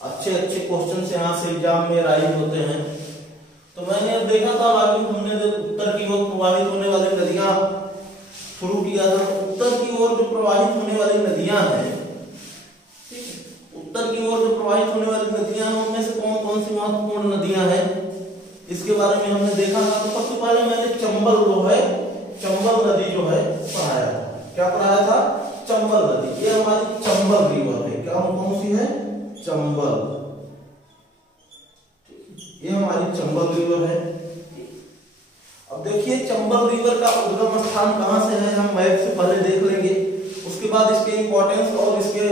अच्छे अच्छे क्वेश्चन यहाँ से एग्जाम में राइज होते हैं। तो मैंने अब देखा था बाकी हमने जो उत्तर की ओर प्रवाहित होने वाली नदियां शुरू किया था। उत्तर की ओर जो प्रवाहित होने वाली नदियां हैं, उत्तर की ओर जो प्रवाहित होने वाली नदियां हैं उनमें से कौन कौन सी महत्वपूर्ण नदियां हैं इसके बारे में हमने देखा था। तो सबसे पहले मैंने चंबल जो है, चंबल नदी जो है पढ़ाया था। क्या पढ़ाया था? चंबल नदी। ये हमारी चंबल रिवर है। क्या कौन सी है? चंबल। ये हमारी चंबल रिवर है। अब देखिए चंबल रिवर का उद्गम स्थान कहां से है हम मैप से पहले देख लेंगे। उसके बाद इसके इंपॉर्टेंस और इसके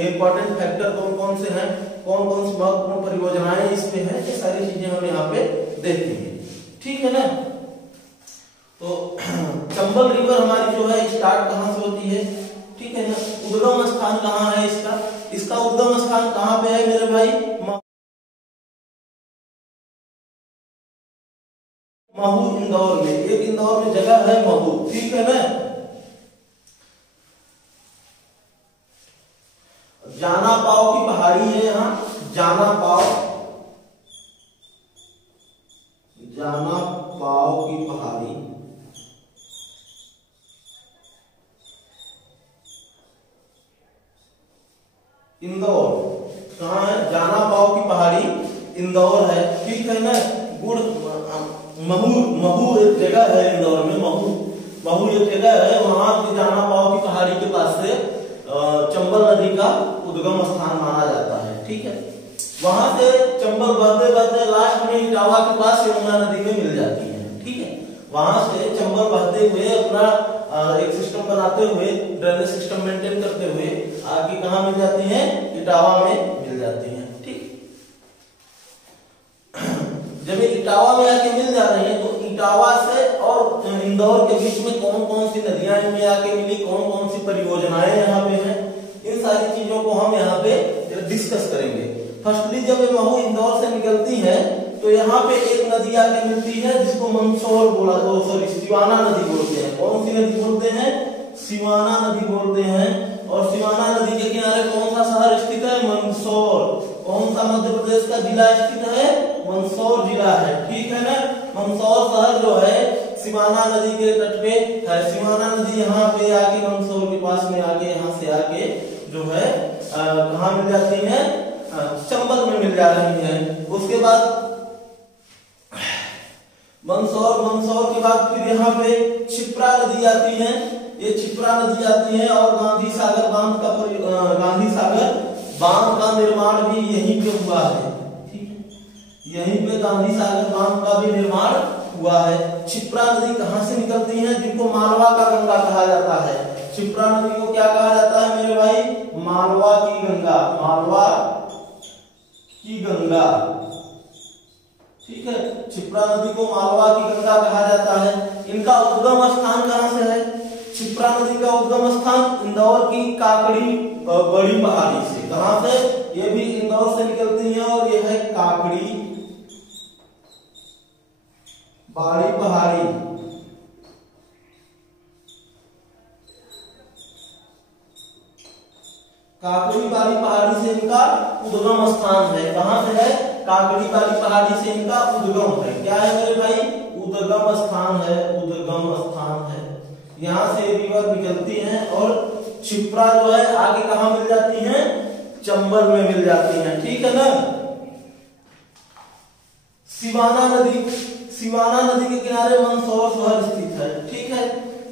इंपॉर्टेंट फैक्टर कौन कौन से हैं, कौन कौन सी महत्वपूर्ण परियोजनाएं इसमें हैं, ये सारी चीजें हम यहाँ पे देखेंगे। ठीक है ना। तो चंबल रिवर हमारी जो है स्टार्ट कहां से होती है? ठीक है ना। उद्गम स्थान कहाँ है इसका? इसका उद्गम स्थान कहाँ पे है मेरे भाई? महू इंदौर में। एक इंदौर में जगह है महू। ठीक है ना। जाना पाव की पहाड़ी है यहाँ, जाना पाव, जाना पाव की पहाड़ी इंदौर। कहाँ है? जाना पाव की पहाड़ी इंदौर है। ठीक है ना। गुड़ महू एक जगह है इंदौर में, महू एक जगह है, वहां पे जाना पाव की पहाड़ी के पास से चंबल नदी का उद्गम स्थान माना जाता है। ठीक है। वहां से चंबल बहते बहते लास्ट में इटावा के पास यमुना नदी में मिल जाती है। ठीक है। वहां से चंबल बहते हुए अपना एक सिस्टम बनाते हुए, ड्रेनेज सिस्टम मेंटेन करते हुए आगे कहां मिल जाती है? इटावा में मिल जाती है। ठीक। जब इटावा में आके मिल जा रही है तो इटावा से और इंदौर के बीच में कौन कौन सी नदियां इनमें आके मिली, कौन कौन सी परियोजनाएं यहाँ पे हैं, इन सारी चीजों को हम यहाँ पे डिस्कस करेंगे। फर्स्टली जब ये महू इंदौर से निकलती है तो यहाँ पे एक नदी आके मिलती है जिसको मंदसौर बोला, सॉरी सिवाना नदी बोलते हैं। कौन सी नदी बोलते हैं? सिवाना नदी बोलते हैं। और सिवाना नदी के किनारे कौन सा शहर स्थित है? मंदसौर। कौन सा मध्य प्रदेश का जिला स्थित है? मंदसौर जिला है। ठीक है ना। मंदसौर शहर जो है सिवाना नदी के तट पे है। सिवाना नदी यहाँ पे आके मंदसौर के पास में आके यहाँ से आके जो है कहाँ मिल जाती है? चंबल में मिल जा रही है। उसके बाद मंदसौर के बाद फिर यहाँ पे क्षिप्रा नदी आती है। ये क्षिप्रा नदी आती है और गांधी सागर बांध का निर्माण भी यहीं पे हुआ है। ठीक है। यहीं पे गांधी सागर बांध का भी निर्माण हुआ है। क्षिप्रा नदी कहाँ से निकलती है? जिनको मालवा का गंगा कहा जाता है। क्षिप्रा नदी को क्या कहा जाता है मेरे भाई? मालवा की गंगा, मालवा की गंगा। ठीक है। क्षिप्रा नदी को मालवा की गंगा कहा जाता है। इनका उद्गम स्थान कहां से है? क्षिप्रा नदी का उद्गम स्थान इंदौर की काकड़ी बड़ी पहाड़ी से। कहां से? ये भी इंदौर से निकलती है और ये है काकड़ी बड़ी पहाड़ी। काकड़ी वाली पहाड़ी से इनका उद्गम स्थान है। कहां से है? काकड़ी वाली पहाड़ी से इनका उद्गम है। क्या है मेरे भाई? उद्गम स्थान है, उद्गम स्थान है। यहाँ से रिवर निकलती है और क्षिप्रा जो है आगे कहां मिल जाती है? चंबल में मिल जाती है। ठीक है ना। सिवाना नदी के किनारे मंदसौर शहर स्थित है। ठीक है।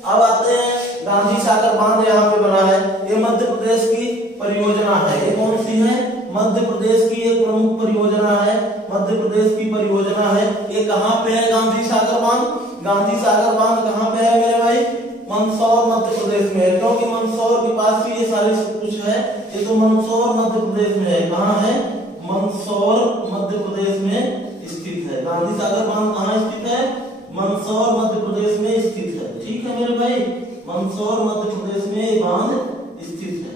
अब आते हैं गांधी सागर बांध यहाँ पे बना है। ये मध्य प्रदेश की परियोजना है। ये कौन सी है? मध्य प्रदेश की एक प्रमुख परियोजना है। मध्य प्रदेश की परियोजना है। ये कहाँ पे है? गांधी सागर बांध। गांधी सागर बांध कहाँ पे है मेरे भाई? मंदसौर मध्य प्रदेश में है। क्योंकि मंदसौर के पास भी ये सारे सब कुछ है। ये तो मंदसौर मध्य प्रदेश में है। कहाँ है? मंदसौर मध्य प्रदेश में स्थित है। गांधी सागर बांध कहाँ स्थित है? मंदसौर मध्य प्रदेश में स्थित है। ठीक है मेरे भाई। मंदसौर मध्य प्रदेश में बांध स्थित है।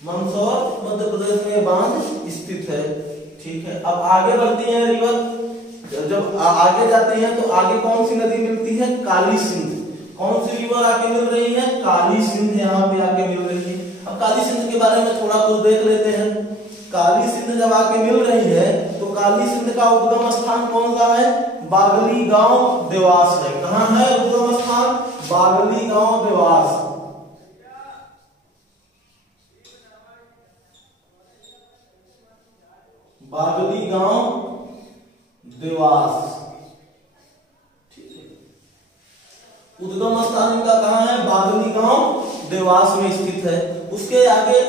मंदसौर मध्य प्रदेश में बांध स्थित है। ठीक है। अब आगे बढ़ती है रिवर। जब आगे जाते हैं तो आगे कौन सी नदी मिलती है? काली सिंध। कौन सी रिवर आके मिल रही है? काली सिंध यहाँ पे आके मिल रही है। अब काली सिंध के बारे में थोड़ा कुछ देख लेते हैं। काली सिंध जब आके मिल रही है तो काली सिंध का उद्गम स्थान कौन सा है? बागली गांव देवास है। कहां है उद्गम स्थान? बागली गांव देवास। बागली गांव देवास, ठीक है। उद्गम स्थान इनका कहां है? बागली गांव देवास में स्थित है। उसके आगे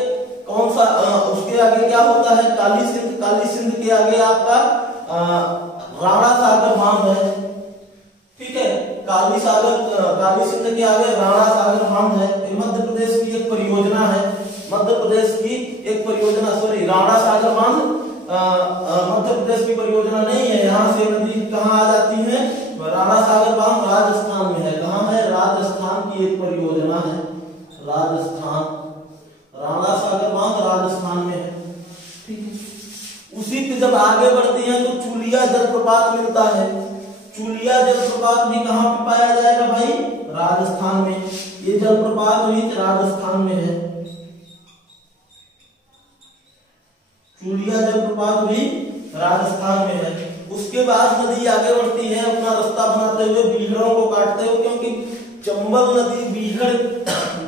कौन सा उसके आगे क्या होता है? काली सिंध। काली सिंध के आगे आपका राणा सागर बांध है, ठीक है। काली सिंध के आगे राणा सागर बांध है। ये मध्य प्रदेश की एक परियोजना है। मध्य प्रदेश की एक परियोजना, सॉरी, राणा सागर बांध मध्य प्रदेश की परियोजना नहीं है। यहाँ से नदी कहाँ आ जाती है? राणा सागर बांध राजस्थान में है। कहाँ है? राजस्थान की एक परियोजना है। राजस्थान, राणा सागर बांध राजस्थान में है, ठीक है। उसी पे जब आगे बढ़ती हैं तो चूलिया जलप्रपात मिलता है। चूलिया जलप्रपात भी कहाँ पे पाया जाएगा भाई? राजस्थान में। ये जलप्रपात भी राजस्थान में है। चूलिया जलप्रपात भी राजस्थान में है। उसके बाद नदी आगे बढ़ती है अपना रास्ता बनाते हुए, बीहड़ों को काटते हुए, क्योंकि चंबल नदी बीहड़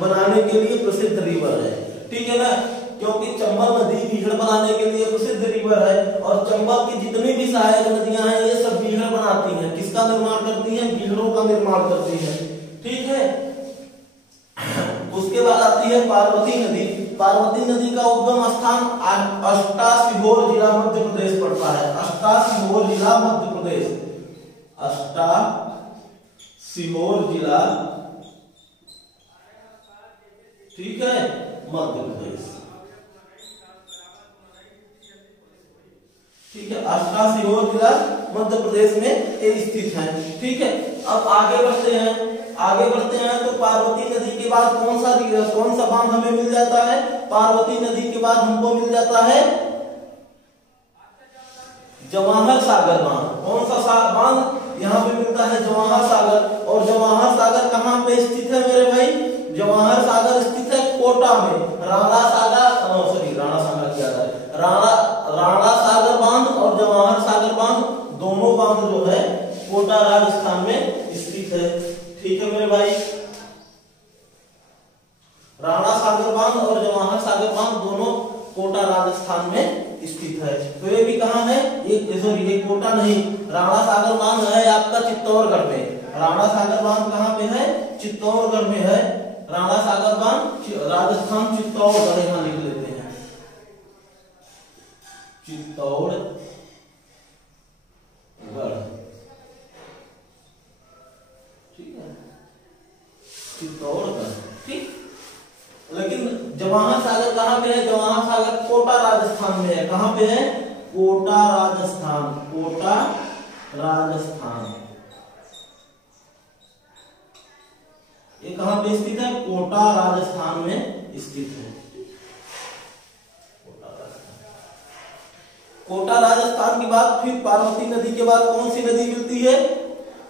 बनाने के लिए प्रसिद्ध रिवर है, ठीक है ना। क्योंकि चंबल नदी बीहड़ बनाने के लिए प्रसिद्ध रिवर है और चंबल की जितनी भी सहायक नदियां हैं ये सब बीहड़ बनाती हैं। किसका निर्माण करती हैं? बीहड़ों का निर्माण करती हैं, ठीक है। उसके बाद आती है पार्वती नदी। पार्वती नदी का उद्गम स्थान अष्टा सीहोर जिला मध्य प्रदेश पड़ता है। अष्टा सीहोर जिला मध्य प्रदेश, अष्टा सीहोर जिला, ठीक है, मध्य प्रदेश, ठीक है। अष्टा सीहोर जिला मध्य प्रदेश में ये स्थित है, ठीक है। अब आगे बढ़ते हैं। आगे बढ़ते हैं तो पार्वती नदी के बाद कौन सा बांध हमें मिल जाता है? पार्वती नदी के बाद हमको मिल जाता है जवाहर सागर बांध। कौन सा बांध? यहाँ पे मिलता है जवाहर सागर। और जवाहर सागर कहाँ पे स्थित है मेरे भाई? जवाहर सागर स्थित है कोटा में। राणा सागर क्या है? राणा सागर बांध और जवाहर सागर बांध, दोनों बांध जो है कोटा राजस्थान में स्थित है, ठीक है मेरे भाई। राणा सागर बांध और जवाहर सागर बांध दोनों कोटा राजस्थान में स्थित है। तो ये भी कहाँ है? ये कोटा नहीं, राणा सागर बांध है आपका चित्तौड़गढ़ में। राणा सागर बांध कहाँ पे है? चित्तौड़गढ़ में है। राणा सागर बांध राजस्थान चित्तौड़गढ़, यहाँ लिख लेते हैं चित्तौड़गढ़, ठीक है, चित्तौड़गढ़, ठीक। लेकिन जवाहर सागर कहाँ पे है? जवाहर सागर कोटा राजस्थान में है। कहाँ पे है? कोटा राजस्थान, कोटा राजस्थान। ये कहाँ पे स्थित है? कोटा राजस्थान में स्थित है। कोटा राजस्थान के बाद फिर पार्वती नदी के बाद कौन सी नदी मिलती है?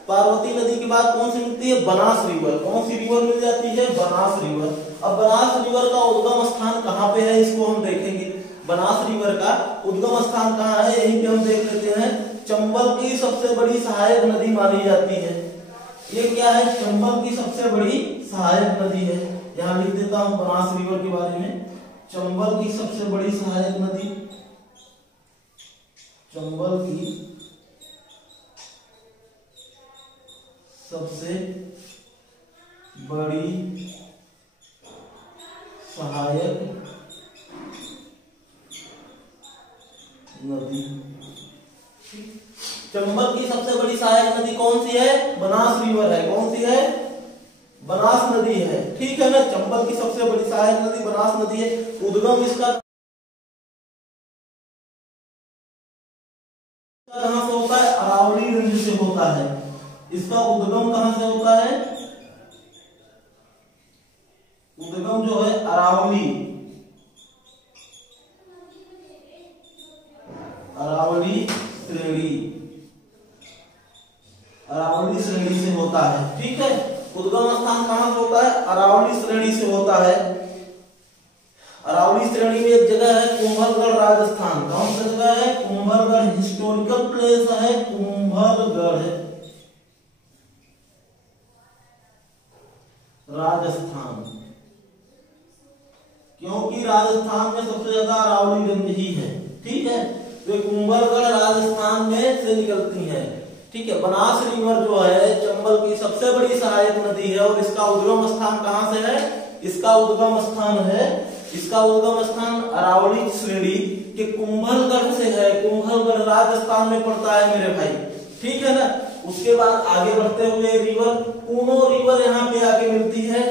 पार्वती नदी के बाद कौन सी मिलती है? बनास रिवर। कौन सी रिवर मिल जाती है? बनास रिवर। अब बनास रिवर का उद्गम स्थान कहाँ पे है इसको हम देखेंगे। बनास रिवर का उद्गम स्थान कहाँ है यहीं पे हम देख लेते हैं। चंबल की सबसे बड़ी सहायक नदी मानी जाती है। ये क्या है? चंबल की सबसे बड़ी सहायक नदी है। यहाँ लिख देता हूँ बनास रिवर के बारे में। चंबल की सबसे बड़ी सहायक नदी, चंबल की सबसे बड़ी सहायक नदी। चंबल की सबसे बड़ी सहायक नदी कौन सी है? बनास रिवर है। कौन सी है? बनास नदी है, ठीक है ना। चंबल की सबसे बड़ी सहायक नदी बनास नदी है। उद्गम इसका कहां से होता है? अरावली रेंज से होता है। इसका उद्गम कहां से होता है? उद्गम जो है अरावली, अरावली श्रेणी, अरावली श्रेणी से होता है, ठीक है। उद्गम स्थान कहां से होता है? अरावली श्रेणी से होता है। अरावली श्रेणी में एक जगह है कुंभलगढ़ राजस्थान। कौन सा जगह है? कुंभलगढ़ हिस्टोरिकल प्लेस है कुंभलगढ़ राजस्थान। क्योंकि राजस्थान में सबसे ज्यादा अरावलीगंज ही है। ठीक है, तो कुंभलगढ़ राजस्थान में से निकलती है। ठीक है, बनास रिवर जो है चंबल की सबसे बड़ी सहायक नदी है और इसका उद्गम स्थान कहां से है? इसका उद्गम स्थान अरावली श्रेणी के कुंभलगढ़ से है। कुंभलगढ़ राजस्थान में पड़ता है मेरे भाई। ठीक है ना। उसके बाद आगे बढ़ते हुए रिवर कूनो रिवर यहाँ पे आके मिलती है।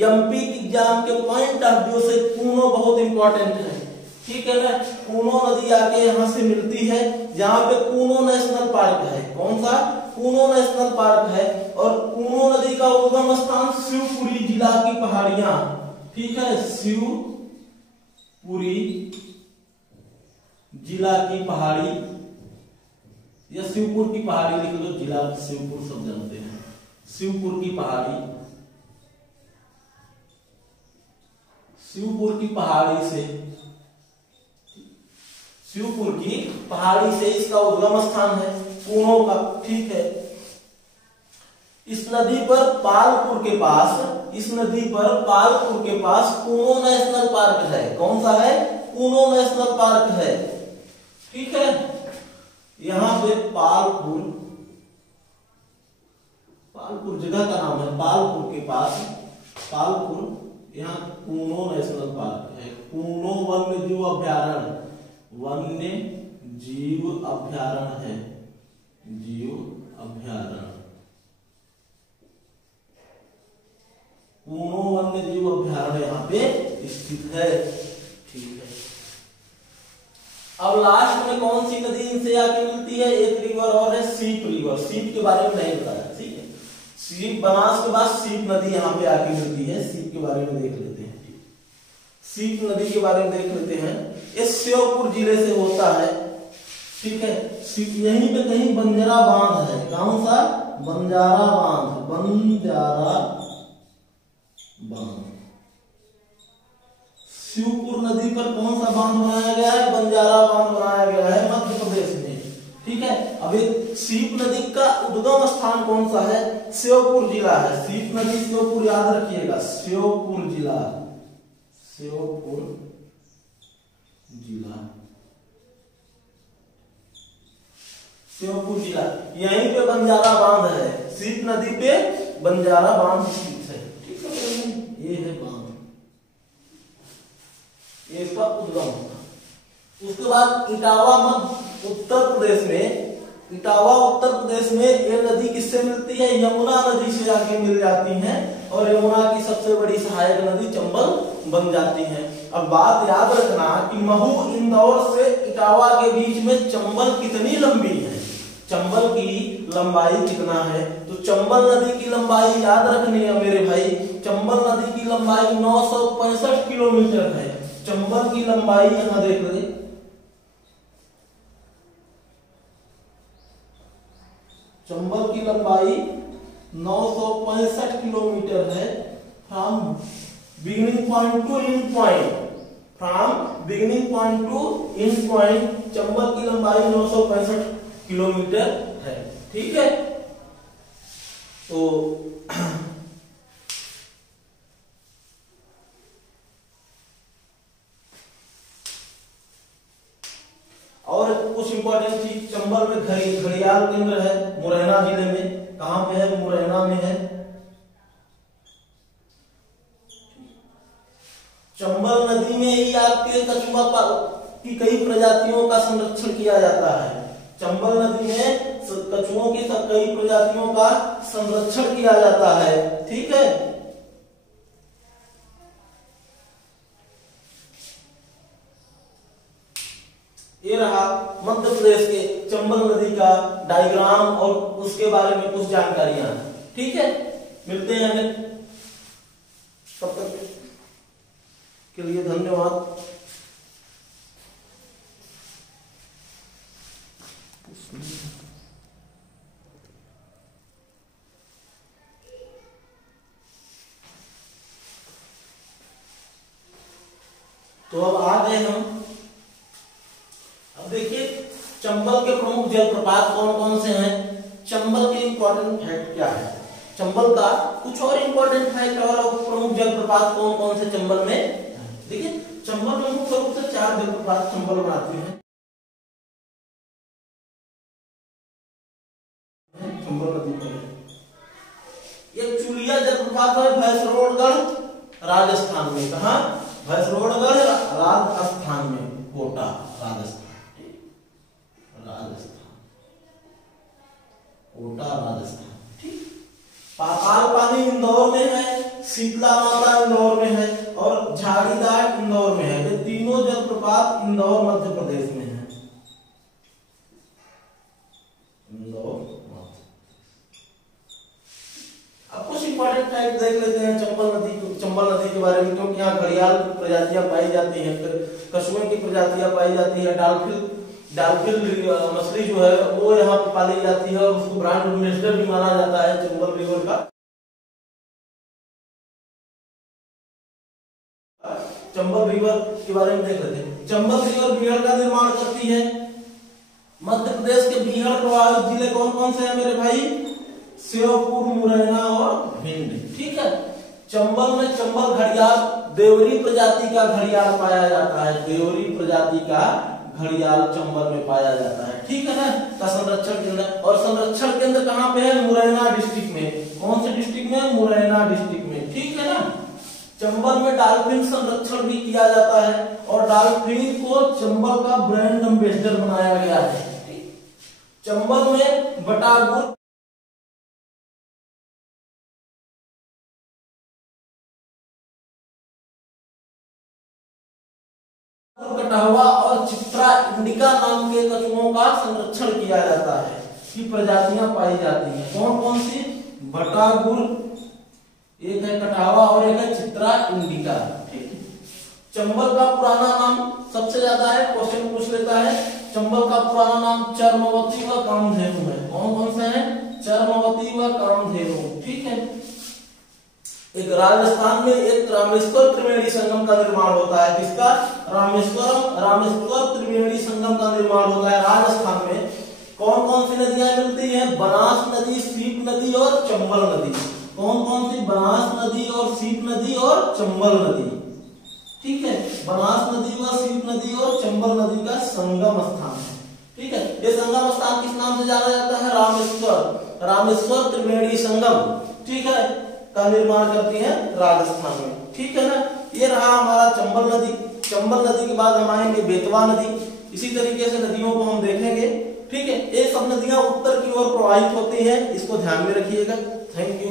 एमपी एग्जाम के पॉइंट ऑफ व्यू से कूनो बहुत इंपॉर्टेंट है। ठीक है ना। कूनो नदी आके यहाँ से मिलती है, जहाँ पे कूनो नेशनल पार्क है। कौन सा? कूनो नेशनल पार्क है। और कूनो नदी का उद्गम स्थान शिवपुरी जिला की पहाड़ियां। ठीक है, शिवपुरी जिला की पहाड़ी या शिवपुर की पहाड़ी लिख लो, जिला शिवपुर सब जानते हैं। शिवपुर की पहाड़ी, शिवपुर की पहाड़ी से, शिवपुर की पहाड़ी से इसका उद्गम स्थान है कूनो का। ठीक है, इस नदी पर पालपुर के पास कूनो नेशनल पार्क है। कौन सा है? कूनो नेशनल पार्क है। ठीक है, यहां पे पालपुर जगह का नाम है। पालपुर के पास यहाँ कूनो नेशनल पार्क है। कूनो वन्य जीव अभ्यारण्य है। जीव अभ्यारण्य, कूनो वन्य जीव अभ्यारण्य यहाँ पे स्थित है। ठीक है, अब लास्ट में कौन सी नदी इनसे आके मिलती है? एक रिवर और है सीप रिवर। सीप के बारे में नहीं बताया। ठीक है, सीप बनास के बाद सीप नदी यहाँ पे आके मिलती है। सीप के बारे में देख लेते हैं। सीप नदी के बारे में देख लेते हैं। ये श्योपुर जिले से होता है। ठीक है, सीप यहीं पे कहीं बंजारा बांध है। कौन सा? बंजारा बांध। शिवपुर नदी पर कौन सा बांध बनाया गया है? बंजारा बांध बनाया गया है मध्य प्रदेश में। ठीक है, अभी सीप नदी का उद्गम स्थान कौन सा है? श्योपुर जिला है। सीप नदी श्योपुर, याद रखिएगा, श्योपुर जिला यहीं पे बंजारा बांध है। सीप नदी पे बंजारा बांध स्थित है। ठीक है, ये है बांध, ये इसका उद्गम होगा। उसके बाद इटावा उत्तर प्रदेश में ये नदी किससे मिलती है? यमुना नदी से आके मिल जाती हैं और यमुना की सबसे बड़ी सहायक नदी चंबल बन जाती है। अब बात याद रखना कि महू इंदौर से इटावा के बीच में चंबल कितनी लंबी है? चंबल की लंबाई कितना है? तो चंबल नदी की लंबाई याद रखनी है मेरे भाई। चंबल नदी की लंबाई 965 किलोमीटर है। चंबल की लंबाई यहां देख ले, चंबल की लंबाई 965 किलोमीटर है। From beginning point two and point Chambal की लंबाई 965 किलोमीटर है। ठीक है, तो और कुछ इंपॉर्टेंट चीज, चंबल में घड़ियाल केंद्र है मुरैना जिले में। कहां पे है? मुरैना में है। चंबल नदी में ही आपके कछुआ की कई प्रजातियों का संरक्षण किया जाता है। चंबल नदी में कछुओं की कई प्रजातियों का संरक्षण किया जाता है। ठीक है, ये रहा मध्य प्रदेश के चंबल नदी का डायग्राम और उसके बारे में कुछ जानकारियां। ठीक है, मिलते हैं तब तक के लिए धन्यवाद। तो अब आ गए हम, अब देखिए चंबल के प्रमुख जलप्रपात कौन कौन से हैं। चंबल के इंपॉर्टेंट फैक्ट क्या है, चंबल का कुछ और इंपॉर्टेंट फैक्ट और प्रमुख जलप्रपात कौन कौन से चंबल में। देखिए चंबल में मुख्य रूप से 4 जलप्रपात चंबल बनाते हैं। चंबल नदी पर एक चुलिया जलप्रपात है भैंसरोडगढ़ राजस्थान में। कहा, भैंसरोडगढ़ राजस्थान में, कोटा राजस्थान, राजस्थान, कोटा राजस्थान, ठीक। पाताल पानी इंदौर में है, शीतला माता इंदौर में है और झाड़ीदार इंदौर में है। ये तीनों जलप्रपात इंदौर मध्य प्रदेश में है। इंदौर। अब कुछ इंपॉर्टेंट फैक्ट देख लेते हैं चंबल नदी के बारे में, क्योंकि यहाँ घड़ियाल की प्रजातियां पाई जाती हैं, कछुए की प्रजातियां पाई जाती है, डाल्फिन मछली जो है वो यहाँ पे पाली जाती है और उसको ब्रांड एम्बेसडर भी माना जाता है चंबल रिवर का। चंबल रिवर के बारे में देख लेते हैं। चंबल रिवर बीहड़ का निर्माण करती है। मध्य प्रदेश के बीहड़ प्रभावित जिले कौन कौन से हैं मेरे भाई, श्योपुर, मुरैना और भिंड, ठीक है। चंबल में चंबल घड़ियाल देवरी प्रजाति का घड़ियाल पाया जाता है, देवरी प्रजाति का घड़ियाल चंबल में पाया जाता है, ठीक है ना। का संरक्षण केंद्र, और संरक्षण केंद्र कहाँ पे है, मुरैना डिस्ट्रिक्ट में। कौन से डिस्ट्रिक्ट में, मुरैना डिस्ट्रिक्ट में, ठीक है ना। चंबल में डॉल्फिन संरक्षण भी किया जाता है और डॉल्फिन को चंबल का ब्रांड एम्बेसडर बनाया गया है। चंबल में बटागुर, कटहवा और चित्रा इंडिका नाम के कछुओं का संरक्षण किया जाता है, की प्रजातियां पाई जाती हैं। कौन कौन सी, बटागुर, एक है कटहवा और एक है चित्रा इंडिका, ठीक है। चंबल का पुराना नाम सबसे ज्यादा है, क्वेश्चन पूछ लेता है। चंबल का पुराना नाम चर्मवती व कामधेनु है। कौन कौन से हैं, चर्मवती व कामधेनु, ठीक है। एक राजस्थान में एक रामेश्वर त्रिवेणी संगम का निर्माण होता है। किसका, रामेश्वर त्रिवेणी संगम का निर्माण होता है राजस्थान में। कौन कौन सी नदियां मिलती हैं, बनास नदी, सीप नदी और चंबल नदी। कौन कौन सी, बनास नदी और सीप नदी और चंबल नदी, ठीक है। बनास नदी व सीप नदी और चंबल नदी का संगम स्थान है, ठीक है। ये संगम स्थान किस नाम से जाना जाता है, रामेश्वर त्रिवेणी संगम, ठीक है, का निर्माण करती है राजस्थान में, ठीक है ना। ये रहा हमारा चंबल नदी। चंबल नदी के बाद हम आएंगे बेतवा नदी। इसी तरीके से नदियों को हम देखेंगे, ठीक है। ये सब नदियां उत्तर की ओर प्रवाहित होती हैं, इसको ध्यान में रखिएगा। Thank you.